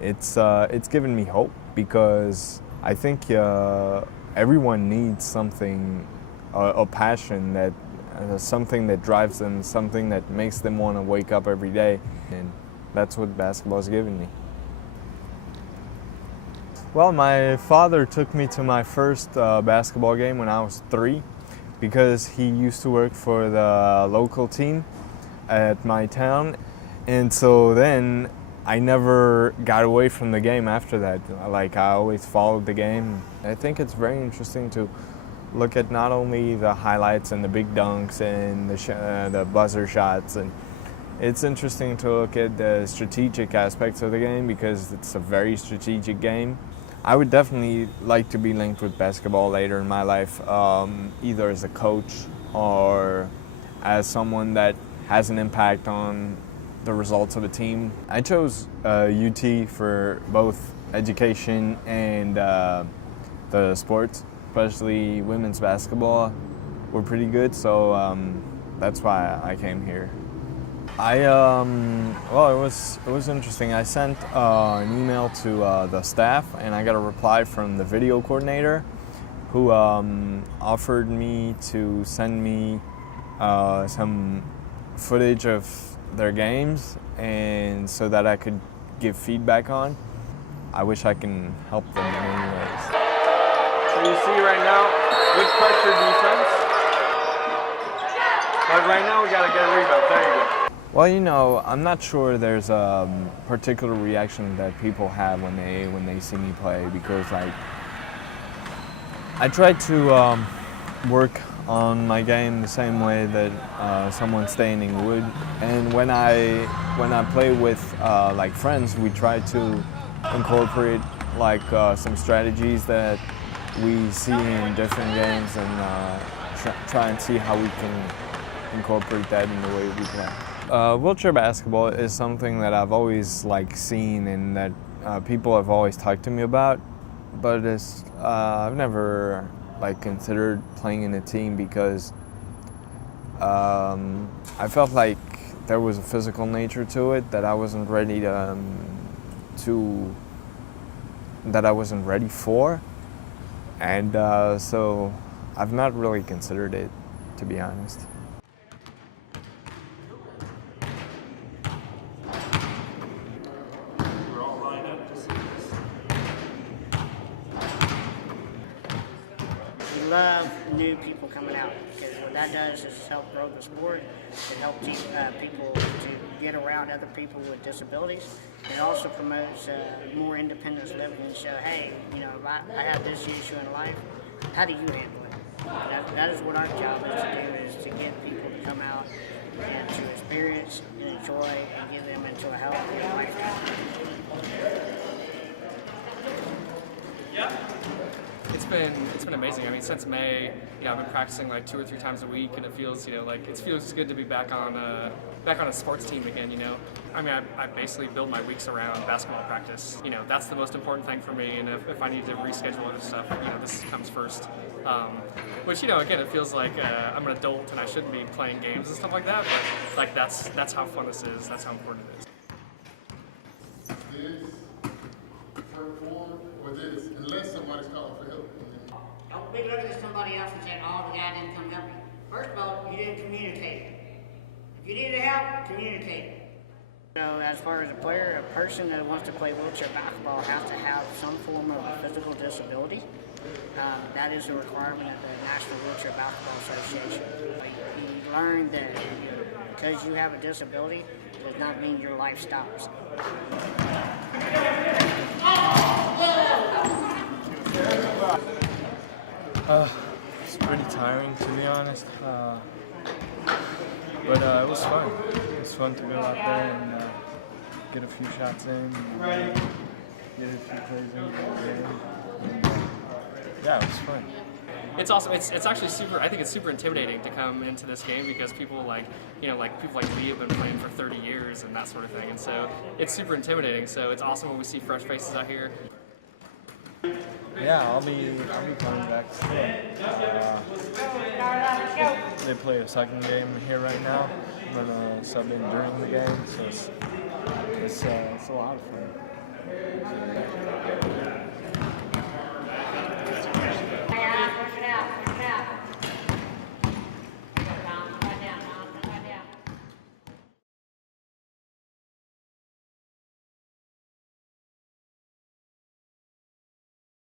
It's given me hope because I think everyone needs something, a passion that something that drives them, something that makes them want to wake up every day, and that's what basketball has given me. Well, my father took me to my first basketball game when I was 3 because he used to work for the local team at my town, and so then I never got away from the game after that. Like, I always followed the game. I think it's very interesting to look at not only the highlights and the big dunks and the buzzer shots, and it's interesting to look at the strategic aspects of the game because it's a very strategic game. I would definitely like to be linked with basketball later in my life, either as a coach or as someone that has an impact on the results of a team. I chose UT for both education and the sports, especially women's basketball. We're pretty good, so that's why I came here. Well, it was interesting. I sent an email to the staff, and I got a reply from the video coordinator, who offered me to send me some footage of their games, and so that I could give feedback on. I wish I can help them in any ways. So you see right now, good pressure defense. But right now we gotta get a rebound. There you go. Well, you know, I'm not sure there's a particular reaction that people have when they see me play, because like I try to work on my game the same way that someone standing would, and when I play with like friends, we try to incorporate like some strategies that we see in different games, and try and see how we can incorporate that in the way we play. Wheelchair basketball is something that I've always like seen and that people have always talked to me about, but it's I've never like considered playing in a team because I felt like there was a physical nature to it that I wasn't ready that I wasn't ready for, and so I've not really considered it, to be honest. Love new people coming out, because what that does is help grow the sport. It helps people to get around other people with disabilities. It also promotes more independence living and show, hey, you know, if I have this issue in life, how do you handle it? That is what our job is to do, is to get people to come out and to experience and enjoy and get them into a healthy lifestyle. Yeah. It's been amazing. I mean, since May, you know, I've been practicing like 2 or 3 times a week, and it feels, you know, like it feels good to be back on a sports team again. You know, I mean, I basically build my weeks around basketball practice. You know, that's the most important thing for me. And if I need to reschedule other stuff, you know, this comes first. Which, you know, again, it feels like I'm an adult and I shouldn't be playing games and stuff like that. But like that's how fun this is. That's how important it is. Unless somebody's calling for help. Don't be looking at somebody else and saying, oh, the guy didn't come help me. First of all, you didn't communicate. If you needed help, communicate. So as far as a player, a person that wants to play wheelchair basketball has to have some form of physical disability. That is a requirement of the National Wheelchair Basketball Association. You learn that because you have a disability does not mean your life stops. It's pretty tiring, to be honest, but it was fun. It was fun to go out there and get a few shots in, and, get a few plays in. Yeah, it was fun. It's also it's actually super. I think it's super intimidating to come into this game because people like, you know, like people like me have been playing for 30 years and that sort of thing, and so it's super intimidating. So it's awesome when we see fresh faces out here. Yeah, I'll be coming back soon. They play a second game here right now. I'm gonna sub in during the game, so it's a lot of fun.